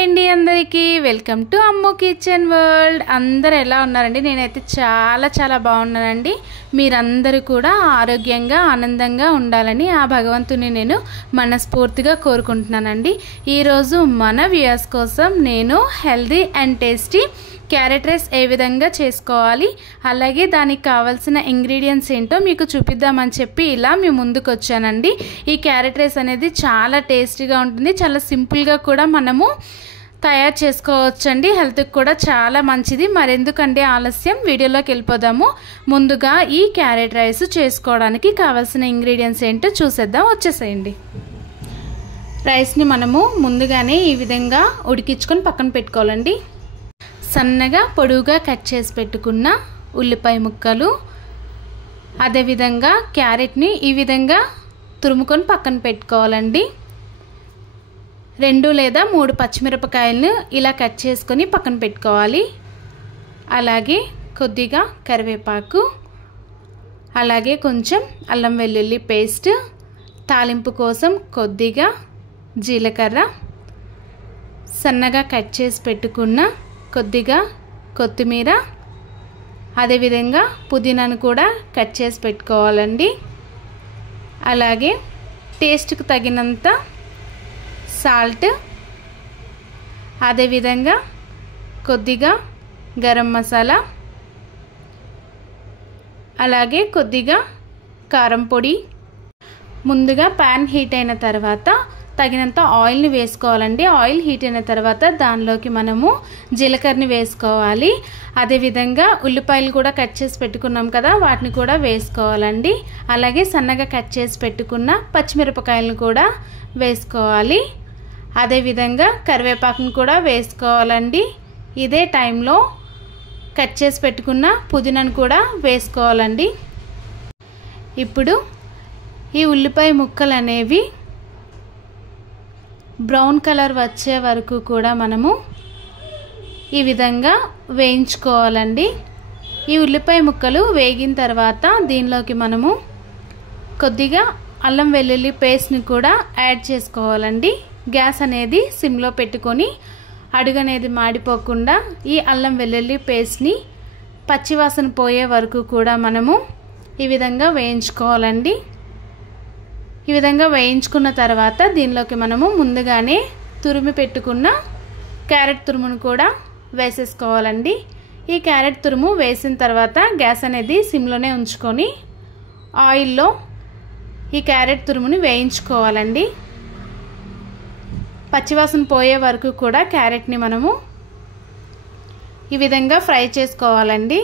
Hi అండి అందరికీ welcome to Ammu kitchen world. అందరూ ఎలా ఉన్నారండి? నేనైతే చాలా బాగున్నానండి. మీరందరూ కూడా ఆరోగ్యంగా ఆనందంగా ఉండాలని ఆ భగవంతుని నేను మనస్ఫూర్తిగా కోరుకుంటున్నానండి. ఈరోజు మన వ్యూయర్స్ కోసం నేను healthy and tasty carrot rice ఏ విధంగా చేసుకోవాలి, అలాగే దానికి కావాల్సిన ఇంగ్రీడియంట్స్ ఏంటో మీకు చూపిద్దామని చెప్పి ఇలా మీ ముందుకు వచ్చానండి. ఈ క్యారెట్ రైస్ అనేది చాలా టేస్టీగా ఉంటుంది, చాలా సింపుల్గా కూడా మనము తయారు చేసుకోవచ్చండి. హెల్త్కి కూడా చాలా మంచిది. మరెందుకంటే ఆలస్యం, వీడియోలోకి వెళ్ళిపోదాము. ముందుగా ఈ క్యారెట్ రైస్ చేసుకోవడానికి కావాల్సిన ఇంగ్రీడియంట్స్ ఏంటో చూసేద్దాం, వచ్చేసేయండి. రైస్ని మనము ముందుగానే ఈ విధంగా ఉడికించుకొని పక్కన పెట్టుకోవాలండి. సన్నగా పొడువుగా కట్ చేసి పెట్టుకున్న ఉల్లిపాయ ముక్కలు, అదేవిధంగా క్యారెట్ని ఈ విధంగా తురుముకొని పక్కన పెట్టుకోవాలండి. 2 లేదా 3 పచ్చిమిరపకాయలను ఇలా కట్ చేసుకొని పక్కన పెట్టుకోవాలి. అలాగే కొద్దిగా కరివేపాకు, అలాగే కొంచెం అల్లం వెల్లుల్లి పేస్ట్, తాలింపు కోసం కొద్దిగా జీలకర్ర, సన్నగా కట్ చేసి పెట్టుకున్న కొద్దిగా కొత్తిమీర, అదేవిధంగా పుదీనాను కూడా కట్ చేసి పెట్టుకోవాలండి. అలాగే టేస్ట్కి తగినంత సాల్ట్, అదేవిధంగా కొద్దిగా గరం మసాలా, అలాగే కొద్దిగా కారం పొడి. ముందుగా ప్యాన్ హీట్ అయిన తర్వాత తగినంత ఆయిల్ని వేసుకోవాలండి. ఆయిల్ హీట్ అయిన తర్వాత దానిలోకి మనము జీలకర్రని వేసుకోవాలి. అదేవిధంగా ఉల్లిపాయలు కూడా కట్ చేసి పెట్టుకున్నాం కదా, వాటిని కూడా వేసుకోవాలండి. అలాగే సన్నగా కట్ చేసి పెట్టుకున్న పచ్చిమిరపకాయలను కూడా వేసుకోవాలి. అదేవిధంగా కరివేపాకును కూడా వేసుకోవాలండి. ఇదే టైంలో కట్ చేసి పెట్టుకున్న పుదీనాను కూడా వేసుకోవాలండి. ఇప్పుడు ఈ ఉల్లిపాయ ముక్కలు అనేవి బ్రౌన్ కలర్ వచ్చే వరకు కూడా మనము ఈ విధంగా వేయించుకోవాలండి. ఈ ఉల్లిపాయ ముక్కలు వేగిన తర్వాత దీనిలోకి మనము కొద్దిగా అల్లం వెల్లుల్లి పేస్ట్ని కూడా యాడ్ చేసుకోవాలండి. గ్యాస్ అనేది సిమ్లో పెట్టుకొని అడుగు అనేది మాడిపోకుండా ఈ అల్లం వెల్లుల్లి పేస్ట్ని పచ్చివాసన పోయే వరకు కూడా మనము ఈ విధంగా వేయించుకోవాలండి. ఈ విధంగా వేయించుకున్న తర్వాత దీనిలోకి మనము ముందుగానే తురిమి పెట్టుకున్న క్యారెట్ తురుమును కూడా వేసేసుకోవాలండి. ఈ క్యారెట్ తురుము వేసిన తర్వాత గ్యాస్ అనేది సిమ్లోనే ఉంచుకొని ఆయిల్లో ఈ క్యారెట్ తురుముని వేయించుకోవాలండి. పచ్చివాసన పోయే వరకు కూడా క్యారెట్ని మనము ఈ విధంగా ఫ్రై చేసుకోవాలండి.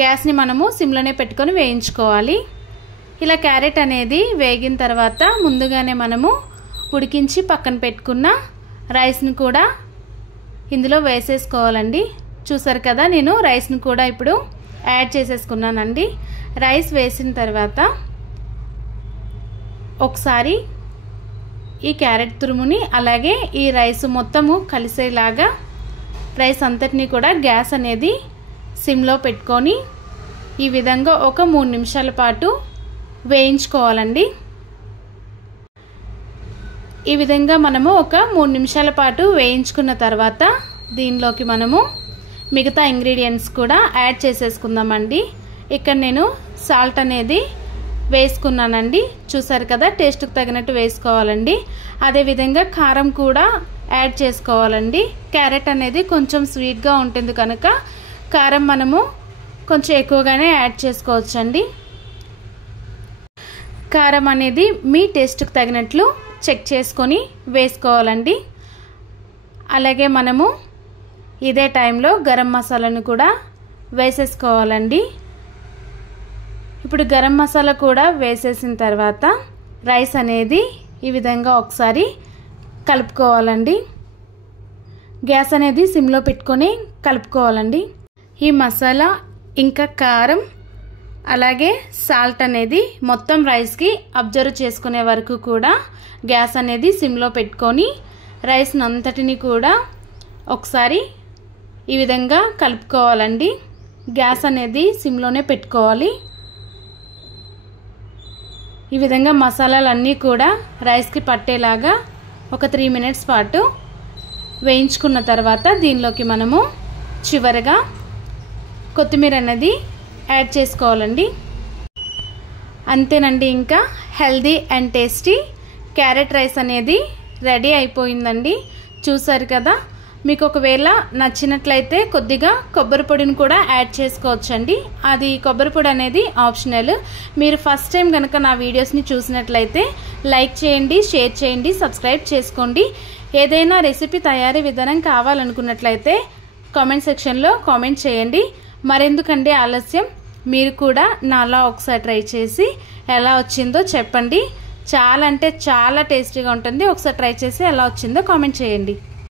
గ్యాస్ని మనము సిమ్లోనే పెట్టుకొని వేయించుకోవాలి. ఇలా క్యారెట్ అనేది వేగిన తర్వాత ముందుగానే మనము ఉడికించి పక్కన పెట్టుకున్న రైస్ని కూడా ఇందులో వేసేసుకోవాలండి. చూసారు కదా, నేను రైస్ని కూడా ఇప్పుడు యాడ్ చేసేసుకున్నానండి. రైస్ వేసిన తర్వాత ఒకసారి ఈ క్యారెట్ తురుముని అలాగే ఈ రైస్ మొత్తము కలిసేలాగా రైస్ అంతటినీ కూడా గ్యాస్ అనేది సిమ్లో పెట్టుకొని ఈ విధంగా ఒక 3 నిమిషాల పాటు వేయించుకోవాలండి. ఈ విధంగా మనము ఒక 3 నిమిషాల పాటు వేయించుకున్న తర్వాత దీనిలోకి మనము మిగతా ఇంగ్రీడియంట్స్ కూడా యాడ్ చేసేసుకుందామండి. ఇక్కడ నేను సాల్ట్ అనేది వేసుకున్నానండి. చూసారు కదా, టేస్ట్కి తగినట్టు వేసుకోవాలండి. అదేవిధంగా కారం కూడా యాడ్ చేసుకోవాలండి. క్యారెట్ అనేది కొంచెం స్వీట్గా ఉంటుంది కనుక కారం మనము కొంచెం ఎక్కువగానే యాడ్ చేసుకోవచ్చండి. కారం అనేది మీ టేస్ట్కి తగినట్లు చెక్ చేసుకొని వేసుకోవాలండి. అలాగే మనము ఇదే టైంలో గరం మసాలాను కూడా వేసేసుకోవాలండి. ఇప్పుడు గరం మసాలా కూడా వేసేసిన తర్వాత రైస్ అనేది ఈ విధంగా ఒకసారి కలుపుకోవాలండి. గ్యాస్ అనేది సిమ్లో పెట్టుకొని కలుపుకోవాలండి. ఈ మసాలా ఇంకా కారం అలాగే సాల్ట్ అనేది మొత్తం రైస్కి అబ్జర్వ్ చేసుకునే వరకు కూడా గ్యాస్ అనేది సిమ్లో పెట్టుకొని రైస్ని అంతటిని కూడా ఒకసారి ఈ విధంగా కలుపుకోవాలండి. గ్యాస్ అనేది సిమ్లోనే పెట్టుకోవాలి. ఈ విధంగా మసాలాలన్నీ కూడా రైస్కి పట్టేలాగా ఒక 3 మినిట్స్ పాటు వేయించుకున్న తర్వాత దీనిలోకి మనము చివరగా కొత్తిమీర అనేది యాడ్ చేసుకోవాలండి. అంతేనండి, ఇంకా healthy and tasty carrot rice అనేది రెడీ అయిపోయిందండి. చూసారు కదా, మీకు ఒకవేళ నచ్చినట్లయితే కొద్దిగా కొబ్బరి పొడిని కూడా యాడ్ చేసుకోవచ్చండి. అది కొబ్బరి పొడి అనేది ఆప్షనల్. మీరు ఫస్ట్ టైం కనుక నా వీడియోస్ని చూసినట్లయితే లైక్ చేయండి, షేర్ చేయండి, సబ్స్క్రైబ్ చేసుకోండి. ఏదైనా రెసిపీ తయారీ విధానం కావాలనుకున్నట్లయితే కామెంట్ సెక్షన్లో కామెంట్ చేయండి. మరెందుకండి ఆలస్యం, మీరు కూడా నాలా ఒకసారి ట్రై చేసి ఎలా వచ్చిందో చెప్పండి. చాలా అంటే చాలా టేస్టీగా ఉంటుంది. ఒకసారి ట్రై చేసి ఎలా వచ్చిందో కామెంట్ చేయండి.